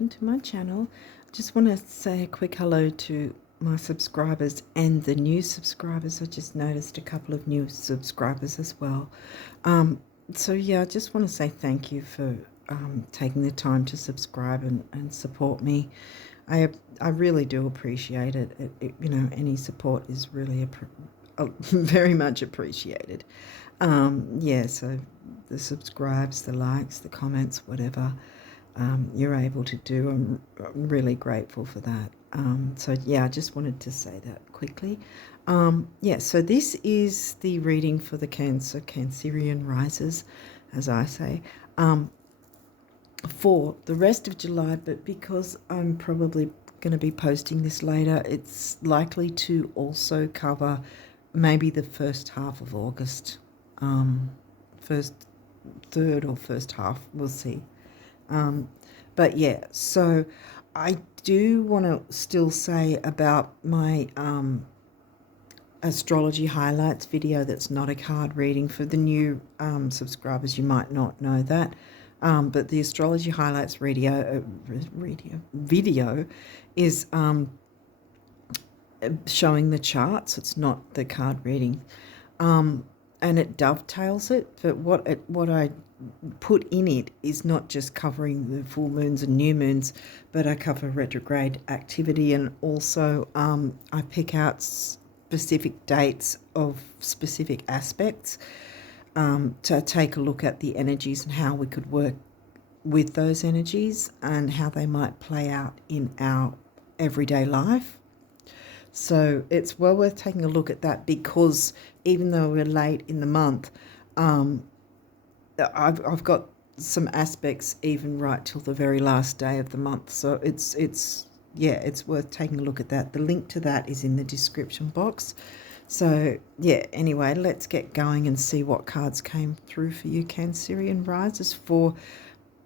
welcome to my channel. I just want to say a quick hello to my subscribers and the new subscribers. I just noticed a couple of new subscribers as well. So yeah, I just want to say thank you for taking the time to subscribe and support me. I really do appreciate it. You know, any support is really very much appreciated. Yeah, so the subscribes, the likes, the comments, whatever you're able to do, I'm really grateful for that. So yeah, I just wanted to say that quickly. Yeah, so this is the reading for the Cancerian risers, as I say, for the rest of July, but because I'm probably going to be posting this later, it's likely to also cover maybe the first half of August, first third or first half, we'll see. But yeah, so I do want to still say about my astrology highlights video that's not a card reading. For the new subscribers, you might not know that. But the astrology highlights video is showing the charts. It's not the card reading. And it dovetails it, but what I put in it is not just covering the full moons and new moons, but I cover retrograde activity, and also I pick out specific dates of specific aspects to take a look at the energies and how we could work with those energies and how they might play out in our everyday life. So it's well worth taking a look at that, because even though we're late in the month, I've got some aspects even right till the very last day of the month. So it's worth taking a look at that. The link to that is in the description box. So yeah, anyway, let's get going and see what cards came through for you Cancerian risers for,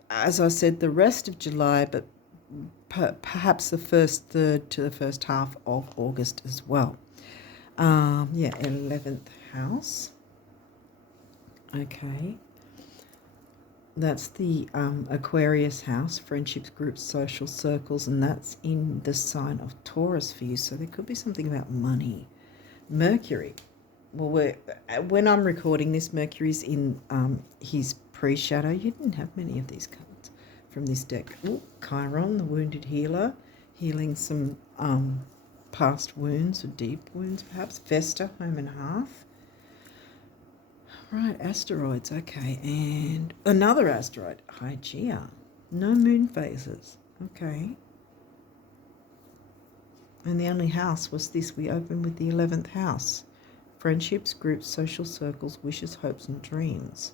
as I said, the rest of July, but perhaps the first third to the first half of August as well. Yeah, 11th house. Okay. That's the Aquarius house, friendships, groups, social circles, and that's in the sign of Taurus for you. So there could be something about money. Mercury. Well, when I'm recording this, Mercury's in his pre-shadow. You didn't have many of these cards from this deck. Ooh, Chiron, the wounded healer, healing some past wounds or deep wounds perhaps. Vesta, home and hearth. Right, asteroids, okay, and another asteroid, Hygeia. No moon phases, okay. And the only house was this. We opened with the 11th house. Friendships, groups, social circles, wishes, hopes, and dreams.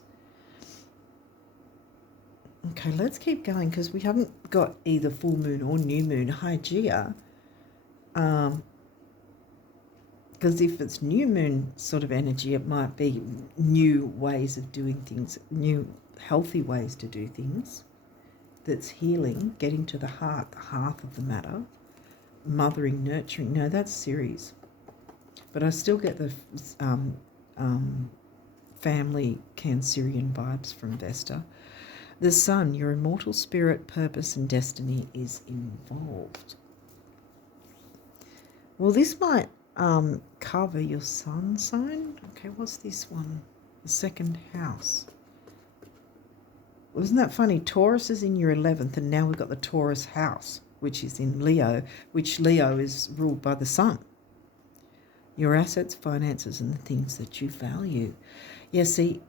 Okay, let's keep going because we haven't got either full moon or new moon. Hygeia. Because if it's new moon sort of energy, it might be new ways of doing things, new healthy ways to do things. That's healing, getting to the heart of the matter, mothering, nurturing. No, that's Ceres. But I still get the family Cancerian vibes from Vesta. The sun, your immortal spirit, purpose, and destiny is involved. Well, this might cover your sun sign. Okay, what's this one? The second house. Wasn't that funny? Taurus is in your 11th, and now we've got the Taurus house, which is in Leo, which Leo is ruled by the sun. Your assets, finances, and the things that you value. Yeah, see,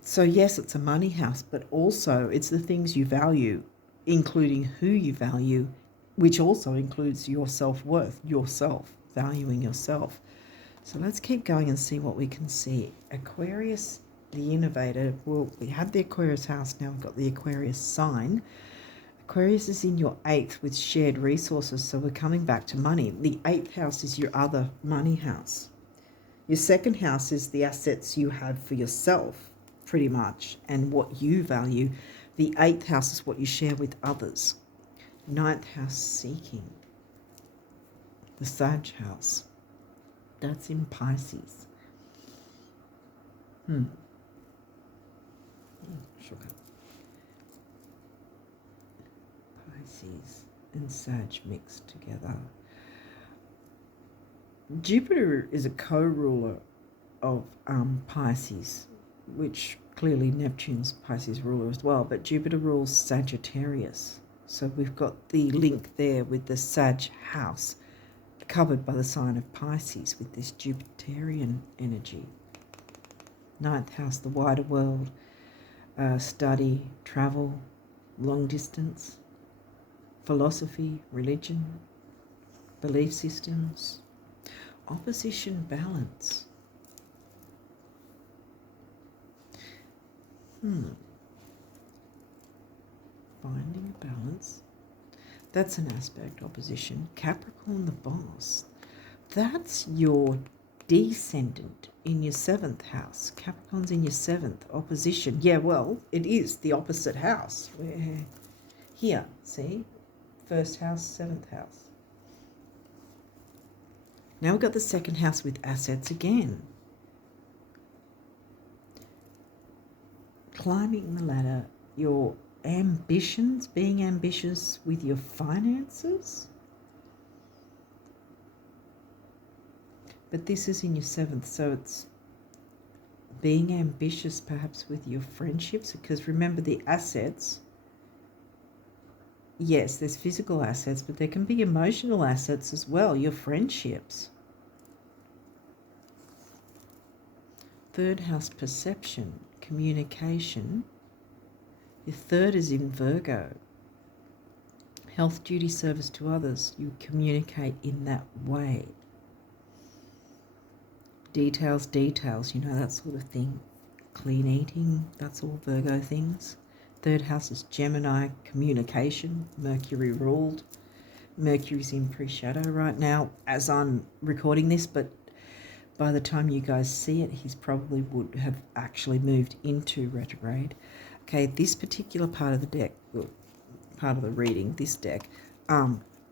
so yes, it's a money house, but also it's the things you value, including who you value, which also includes your self-worth, yourself, valuing yourself. So let's keep going and see what we can see. Aquarius, the innovator. Well, we had the Aquarius house, now we've got the Aquarius sign. Aquarius is in your 8th with shared resources, so we're coming back to money. The 8th house is your other money house. Your 2nd house is the assets you have for yourself, pretty much, and what you value. The 8th house is what you share with others. 9th house, seeking. The Sag house. That's in Pisces. Sugar. Pisces and Sag mixed together. Jupiter is a co-ruler of Pisces, which clearly Neptune's Pisces ruler as well, but Jupiter rules Sagittarius. So we've got the link there with the Sag house covered by the sign of Pisces with this Jupiterian energy. Ninth house, the wider world, study, travel, long distance, philosophy, religion, belief systems, opposition, balance. Finding a balance. That's an aspect, opposition. Capricorn, the boss. That's your descendant in your 7th house. Capricorn's in your 7th. Opposition. Yeah, well, it is the opposite house. We're here, see? 1st house, 7th house. Now we've got the 2nd house with assets again. Climbing the ladder, your ambitions, being ambitious with your finances. But this is in your 7th, so it's being ambitious perhaps with your friendships, because remember the assets, yes, there's physical assets, but there can be emotional assets as well, your friendships. 3rd house, perception, communication. Your 3rd is in Virgo. Health, duty, service to others. You communicate in that way. Details, you know, that sort of thing. Clean eating, that's all Virgo things. 3rd house is Gemini, communication, Mercury ruled. Mercury's in pre-shadow right now as I'm recording this, but by the time you guys see it, he's probably would have actually moved into retrograde. Okay, this particular part of the deck, part of the reading, this deck,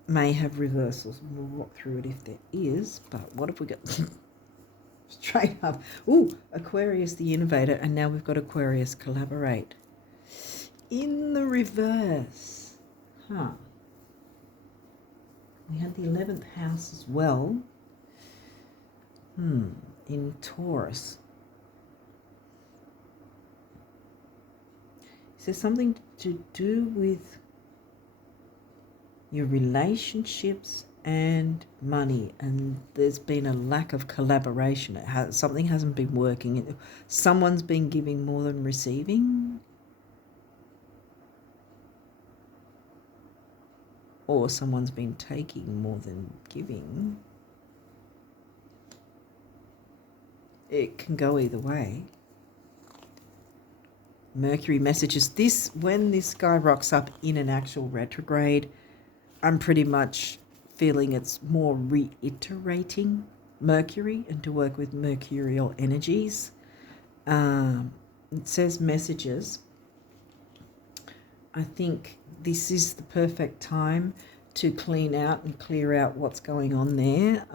may have reversals. We'll walk through it if there is, but what have we got? Straight up. Ooh, Aquarius the innovator, and now we've got Aquarius collaborate. In the reverse. We had the 11th house as well. In Taurus. Is there something to do with your relationships and money, and there's been a lack of collaboration? Something hasn't been working. Someone's been giving more than receiving, or someone's been taking more than giving. It can go either way. Mercury messages this, when this guy rocks up in an actual retrograde, I'm pretty much feeling it's more reiterating Mercury and to work with mercurial energies. It says messages. I think this is the perfect time to clean out and clear out what's going on there.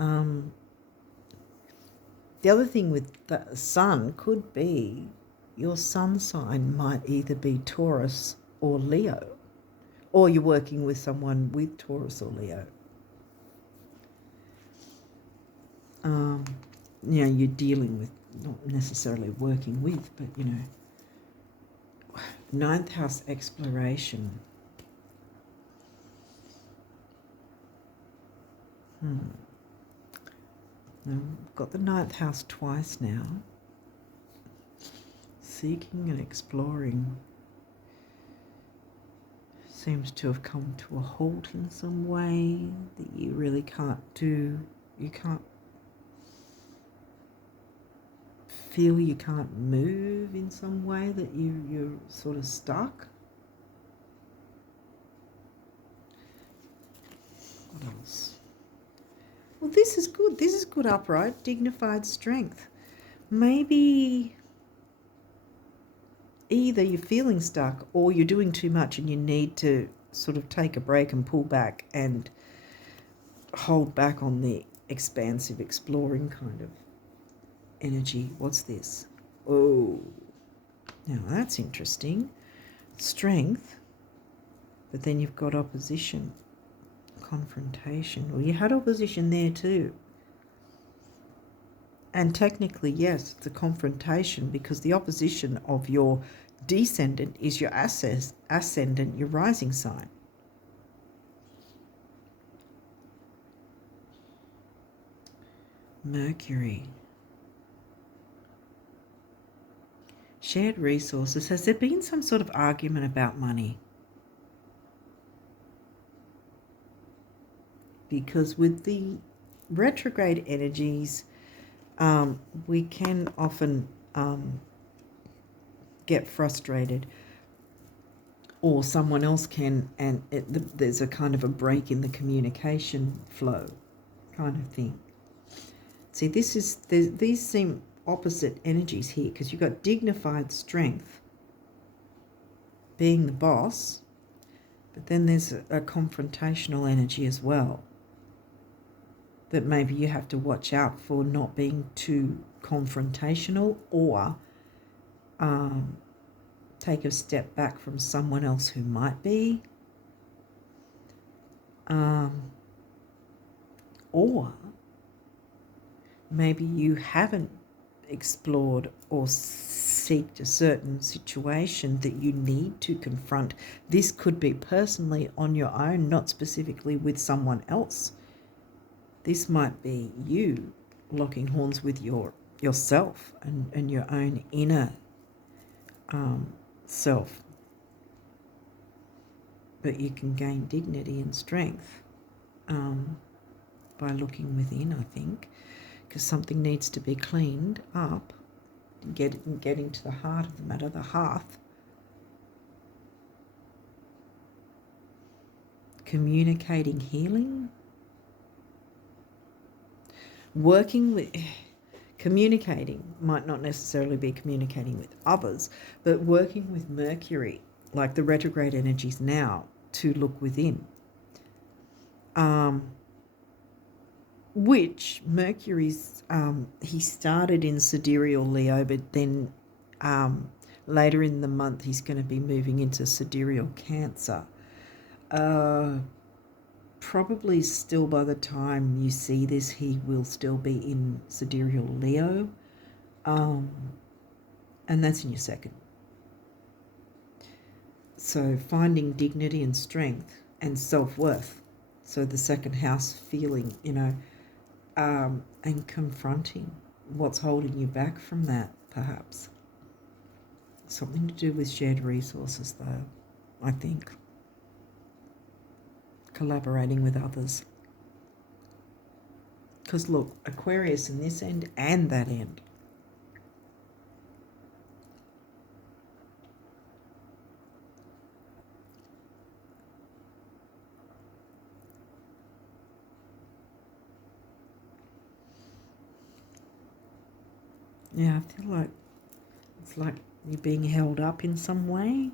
The other thing with the sun could be your sun sign might either be Taurus or Leo, or you're working with someone with Taurus or Leo. You know, you're dealing with, not necessarily working with, but, you know, 9th house exploration. I've got the 9th house twice now. Seeking and exploring seems to have come to a halt in some way that you really can't do. You can't feel, you can't move in some way, that you're sort of stuck. What else? Well, this is good. This is good upright, dignified strength. Maybe either you're feeling stuck or you're doing too much and you need to sort of take a break and pull back and hold back on the expansive, exploring kind of energy. What's this? Oh, now that's interesting. Strength. But then you've got opposition, confrontation. Well, you had opposition there too. And technically, yes, it's a confrontation because the opposition of your descendant is your ascendant, your rising sign. Mercury. Shared resources. Has there been some sort of argument about money? Because with the retrograde energies, we can often get frustrated, or someone else can, and there's a kind of a break in the communication flow kind of thing. See, these seem opposite energies here because you've got dignified strength, being the boss, but then there's a confrontational energy as well that maybe you have to watch out for not being too confrontational, or take a step back from someone else who might be, or maybe you haven't explored or seeked a certain situation that you need to confront. This could be personally on your own, not specifically with someone else. This might be you locking horns with yourself and your own inner self. But you can gain dignity and strength by looking within, I think, because something needs to be cleaned up, getting to the heart of the matter, the hearth. Communicating healing. Communicating might not necessarily be communicating with others, but working with Mercury, like the retrograde energies now, to look within. Which Mercury's, he started in sidereal Leo, but then later in the month he's going to be moving into sidereal Cancer. Probably still by the time you see this, he will still be in sidereal Leo. And that's in your second. So finding dignity and strength and self-worth. So the second house feeling, and confronting what's holding you back from that, perhaps. Something to do with shared resources, though, I think. Collaborating with others. Because look, Aquarius in this end and that end. Yeah, I feel like it's like you're being held up in some way.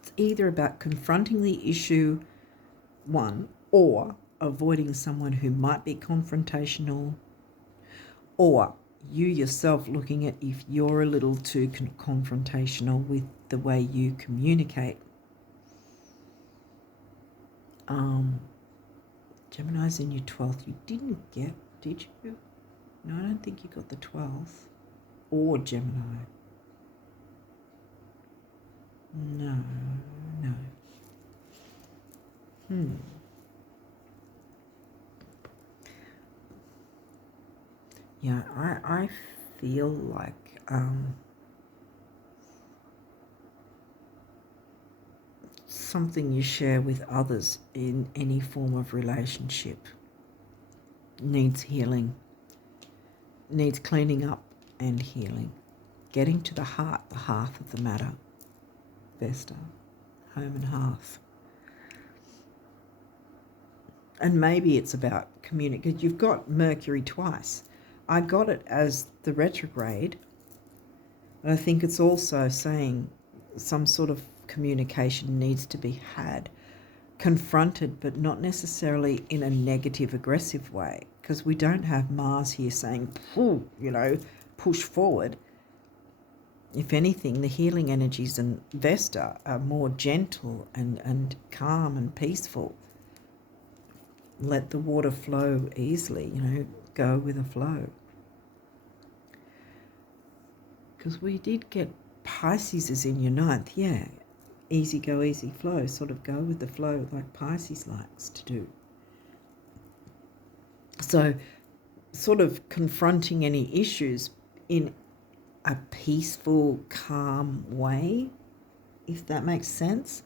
It's either about confronting the issue, one, or avoiding someone who might be confrontational, or you yourself looking at if you're a little too confrontational with the way you communicate. Gemini's in your 12th. You didn't get, did you? No, I don't think you got the 12th. Or Gemini. No. Yeah, I feel like something you share with others in any form of relationship needs healing, needs cleaning up and healing, getting to the hearth of the matter. Vesta, home and hearth. And maybe it's about communicate. You've got Mercury twice. I got it as the retrograde, but I think it's also saying some sort of communication needs to be had, confronted, but not necessarily in a negative, aggressive way, because we don't have Mars here saying, push forward. if anything, the healing energies in Vesta are more gentle and calm and peaceful. Let the water flow easily, go with the flow. Because we did get Pisces is in your ninth, yeah. Easy go, easy flow, sort of go with the flow like Pisces likes to do. So sort of confronting any issues in a peaceful, calm way, if that makes sense.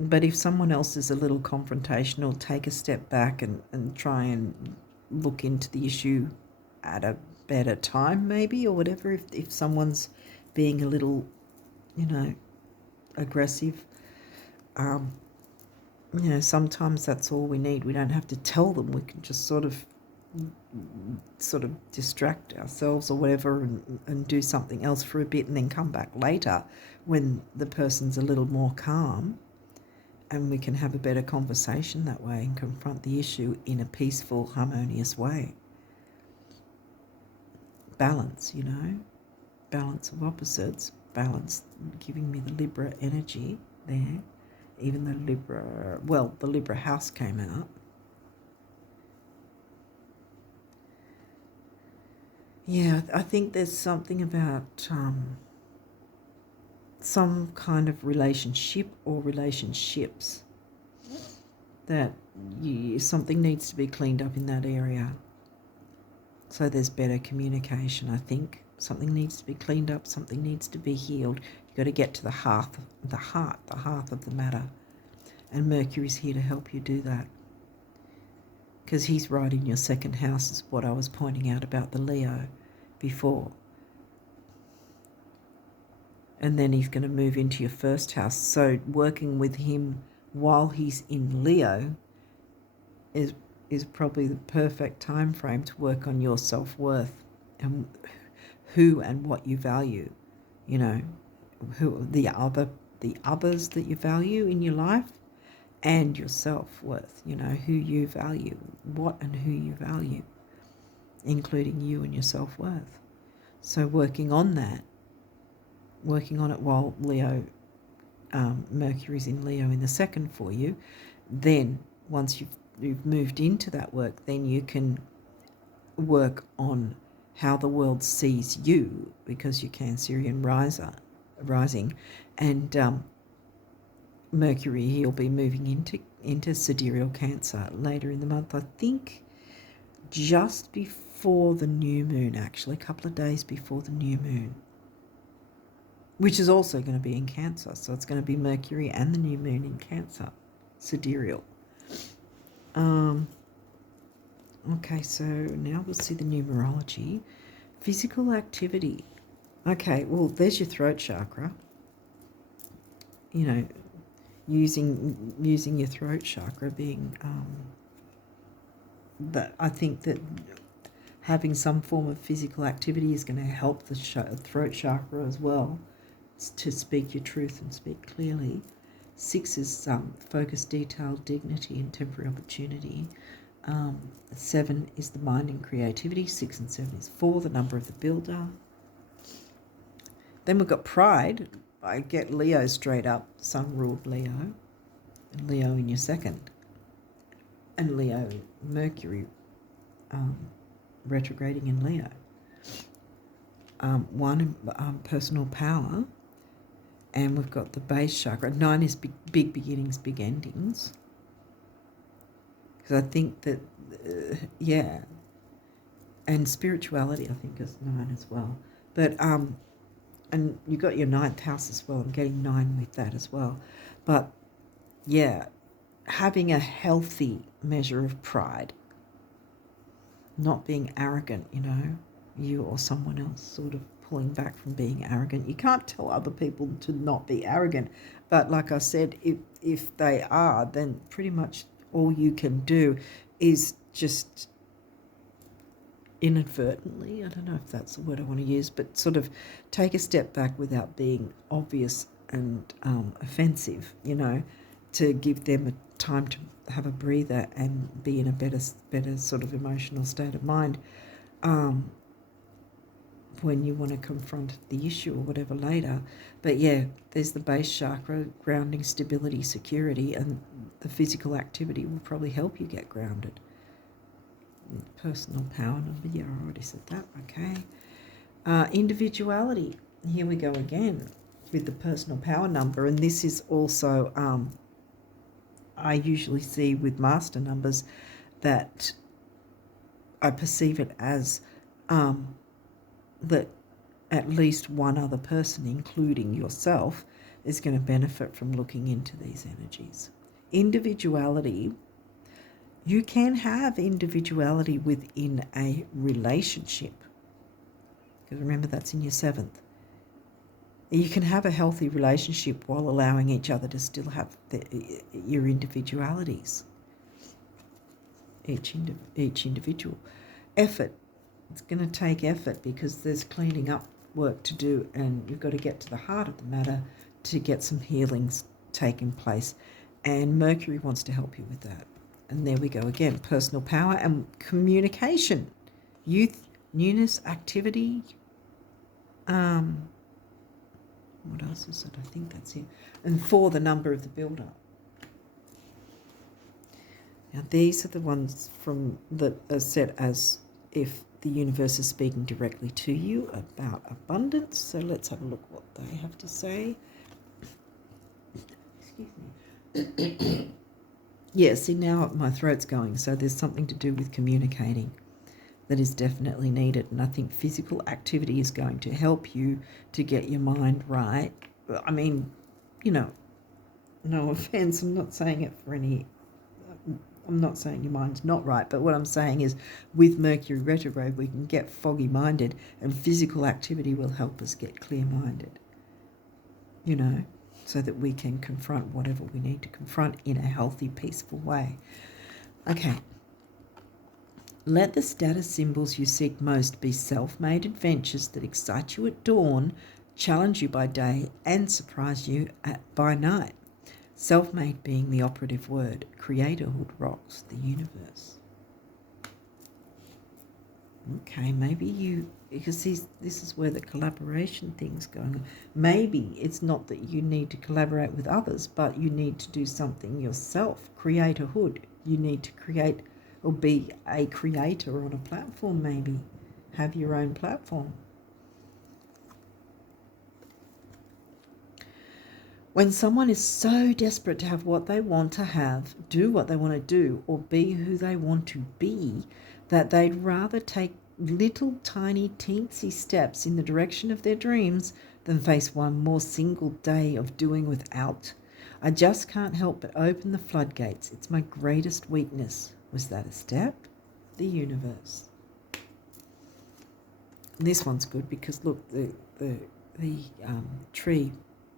But if someone else is a little confrontational, take a step back and try and look into the issue at a better time maybe, or whatever. If someone's being a little, aggressive, sometimes that's all we need. We don't have to tell them. We can just sort of distract ourselves or whatever and do something else for a bit and then come back later when the person's a little more calm, and we can have a better conversation that way and confront the issue in a peaceful, harmonious way. Balance, balance of opposites, balance, giving me the Libra energy there. Even the Libra house came out. Yeah, I think there's something about some kind of relationship or relationships that something needs to be cleaned up in that area. So there's better communication, I think. Something needs to be cleaned up, something needs to be healed. You've got to get to the heart of the matter. And Mercury's here to help you do that. Because he's right in your second house, is what I was pointing out about the Leo before. And then he's going to move into your first house. So working with him while he's in Leo is probably the perfect time frame to work on your self-worth and who and what you value, who the others that you value in your life, and your self-worth, who you value, what and who you value, including you and your self-worth. So working on it while Mercury's in Leo in the second for you. Then once you've moved into that work, then you can work on how the world sees you, because you're Cancerian rising, and Mercury, he'll be moving into sidereal Cancer later in the month, I think just before the new moon, actually, a couple of days before the new moon, which is also going to be in Cancer. So it's going to be Mercury and the new moon in Cancer, sidereal. Okay, so now we'll see the numerology. Physical activity. Okay, well, there's your throat chakra. Using your throat chakra being that I think that having some form of physical activity is going to help the throat chakra as well to speak your truth and speak clearly. 6 is focus, detail, dignity, and temporary opportunity. 7 is the mind and creativity. 6 and 7 is 4, the number of the builder. Then we've got pride. I get Leo straight up. Sun ruled Leo. And Leo in your second. And Leo, Mercury, retrograding in Leo. 1, personal power. And we've got the base chakra. 9 is big beginnings, big endings. Because I think that, and spirituality, I think, is 9 as well. But, and you've got your 9th house as well. I'm getting 9 with that as well. But, yeah, having a healthy measure of pride, not being arrogant, you or someone else sort of pulling back from being arrogant. You can't tell other people to not be arrogant, but like I said, if they are, then pretty much all you can do is just inadvertently, I don't know if that's the word I want to use, but sort of take a step back without being obvious and offensive, to give them a time to have a breather and be in a better sort of emotional state of mind. when you want to confront the issue or whatever later. But yeah, there's the base chakra, grounding, stability, security, and the physical activity will probably help you get grounded. Personal power number, yeah, I already said that, okay. Individuality, here we go again with the personal power number, and this is also, I usually see with master numbers that I perceive it as that at least one other person, including yourself, is going to benefit from looking into these energies. Individuality, you can have individuality within a relationship, because remember that's in your 7th. You can have a healthy relationship while allowing each other to still have your individualities, each individual. Effort, it's going to take effort because there's cleaning up work to do, and you've got to get to the heart of the matter to get some healings taking place, and Mercury wants to help you with that. And there we go again, personal power and communication, youth, newness, activity. What else is it? I think that's it. And 4, the number of the builder. Now these are the ones from that are set as if the universe is speaking directly to you about abundance. So let's have a look what they have to say. Excuse me. Yeah, see now my throat's going, so there's something to do with communicating that is definitely needed. And I think physical activity is going to help you to get your mind right. I mean, you know, no offense, I'm not saying it for any, I'm not saying your mind's not right, but what I'm saying is with Mercury retrograde, we can get foggy-minded, and physical activity will help us get clear-minded, you know, so that we can confront whatever we need to confront in a healthy, peaceful way. Okay. Let the status symbols you seek most be self-made adventures that excite you at dawn, challenge you by day, and surprise you by night. Self-made being the operative word. Creatorhood rocks the universe. Okay, maybe you, because this is where the collaboration thing's going on. Maybe it's not that you need to collaborate with others, but you need to do something yourself. Creatorhood. You need to create or be a creator on a platform, maybe. Have your own platform. When someone is so desperate to have what they want to have, do what they want to do, or be who they want to be, that they'd rather take little tiny teensy steps in the direction of their dreams than face one more single day of doing without. I just can't help but open the floodgates. It's my greatest weakness. Was that a step? The universe. And this one's good because look, the tree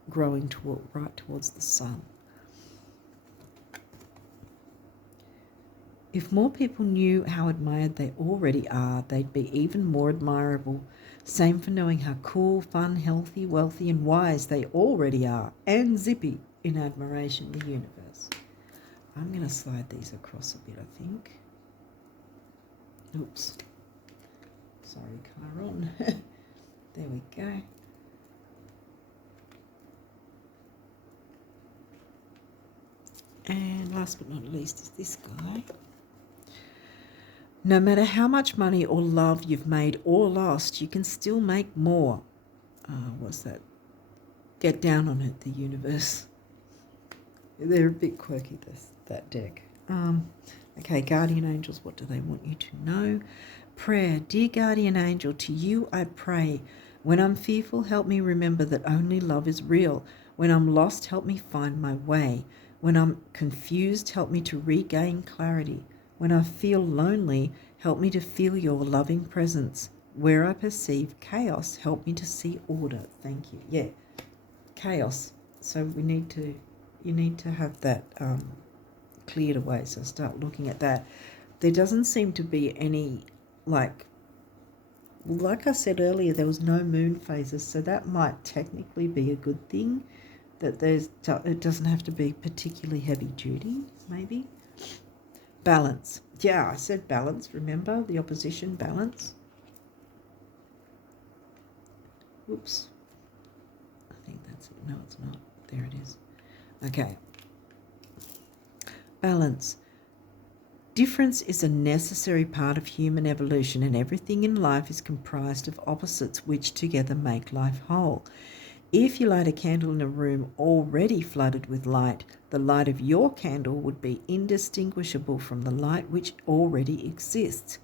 growing right towards the sun. If more people knew how admired they already are, they'd be even more admirable. Same for knowing how cool, fun, healthy, wealthy, and wise they already are, and zippy in admiration, the universe. I'm going to slide these across a bit, I think. Oops. Sorry, Chiron. There we go. And last but not least is this guy. No matter how much money or love you've made or lost, you can still make more. What's that? Get down on it, the universe. They're a bit quirky, that deck. Okay, guardian angels, what do they want you to know? Prayer. Dear guardian angel, to you I pray. When I'm fearful, help me remember that only love is real. When I'm lost, help me find my way. When I'm confused, help me to regain clarity. When I feel lonely, help me to feel your loving presence. Where I perceive chaos, help me to see order. Thank you. Yeah, chaos. So you need to have that cleared away. So start looking at that. There doesn't seem to be any, like I said earlier, there was no moon phases, so that might technically be a good thing, that it doesn't have to be particularly heavy duty, maybe. Balance. Yeah, I said balance, remember? The opposition, balance. Oops. I think that's it. No, it's not. There it is. Okay. Balance. Difference is a necessary part of human evolution, and everything in life is comprised of opposites which together make life whole. If you light a candle in a room already flooded with light, the light of your candle would be indistinguishable from the light which already exists.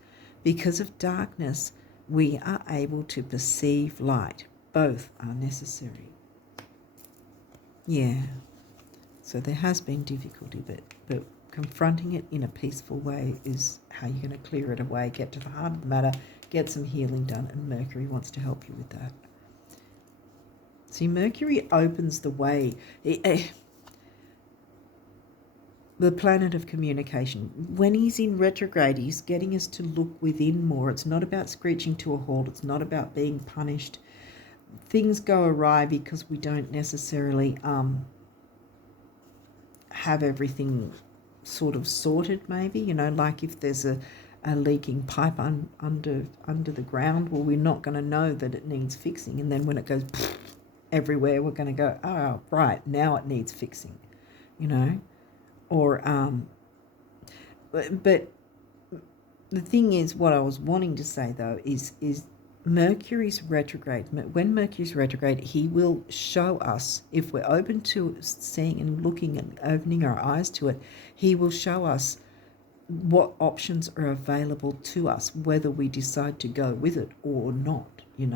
Because of darkness, we are able to perceive light. Both are necessary. Yeah. So there has been difficulty, but confronting it in a peaceful way is how you're going to clear it away, get to the heart of the matter, get some healing done, and Mercury wants to help you with that. See, Mercury opens the way. The planet of communication. When he's in retrograde, he's getting us to look within more. It's not about screeching to a halt. It's not about being punished. Things go awry because we don't necessarily have everything sort of sorted, maybe, like if there's a leaking pipe under the ground, well, we're not going to know that it needs fixing, and then when it goes everywhere, we're going to go, oh, right, now it needs fixing, or but the thing is, what I was wanting to say though is Mercury's retrograde. When Mercury's retrograde, he will show us, if we're open to seeing and looking and opening our eyes to it, he will show us what options are available to us, whether we decide to go with it or not. We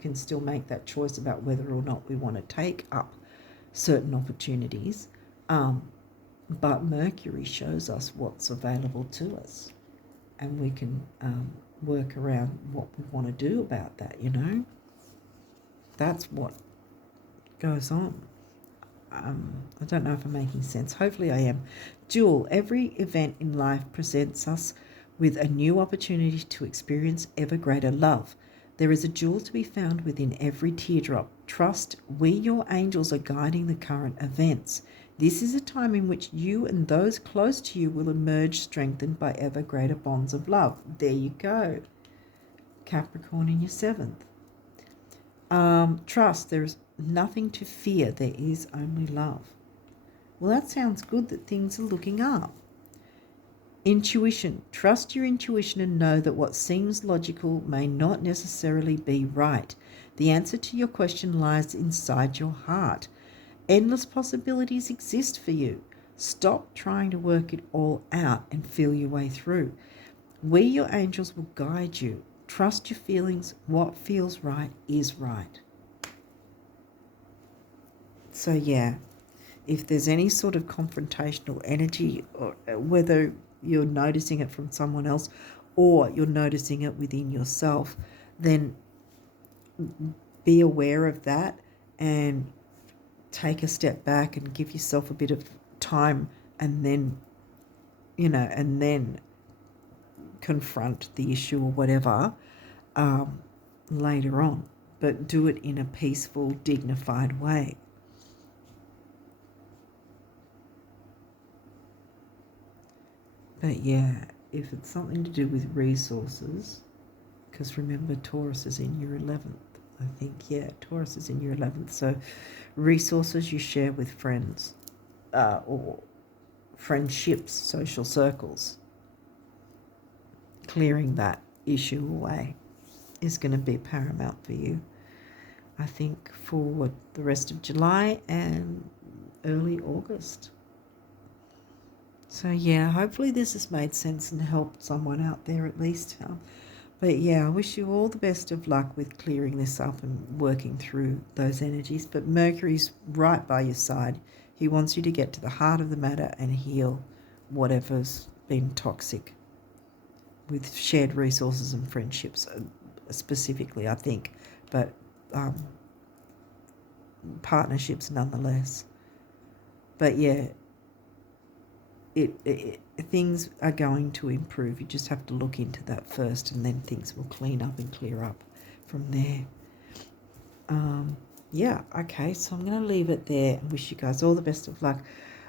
can still make that choice about whether or not we want to take up certain opportunities, but Mercury shows us what's available to us, and we can work around what we want to do about that. That's what goes on. I don't know if I'm making sense. Hopefully I am. Jewel. Every event in life presents us with a new opportunity to experience ever greater love. There is a jewel to be found within every teardrop. Trust, we, your angels, are guiding the current events. This is a time in which you and those close to you will emerge strengthened by ever greater bonds of love. There you go. Capricorn in your 7th. Trust, there is nothing to fear. There is only love. Well, that sounds good that things are looking up. Intuition. Trust your intuition and know that what seems logical may not necessarily be right. The answer to your question lies inside your heart. Endless possibilities exist for you. Stop trying to work it all out and feel your way through. We, your angels, will guide you. Trust your feelings. What feels right is right. So yeah, if there's any sort of confrontational energy, or whether you're noticing it from someone else or you're noticing it within yourself, then be aware of that and take a step back and give yourself a bit of time, and then confront the issue or whatever later on, but do it in a peaceful, dignified way. But yeah, if it's something to do with resources, because remember Taurus is in your 11th, I think. Yeah, Taurus is in your 11th. So resources you share with friends or friendships, social circles, clearing that issue away is going to be paramount for you, I think, for the rest of July and early August. So yeah, hopefully this has made sense and helped someone out there at least. But yeah, I wish you all the best of luck with clearing this up and working through those energies. But Mercury's right by your side. He wants you to get to the heart of the matter and heal whatever's been toxic with shared resources and friendships, specifically, I think, but partnerships nonetheless. But yeah, things are going to improve. You just have to look into that first, and then things will clean up and clear up from there. Yeah, okay, so I'm going to leave it there and wish you guys all the best of luck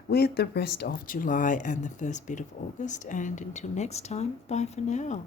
with the rest of July and the first bit of August. And until next time, bye for now.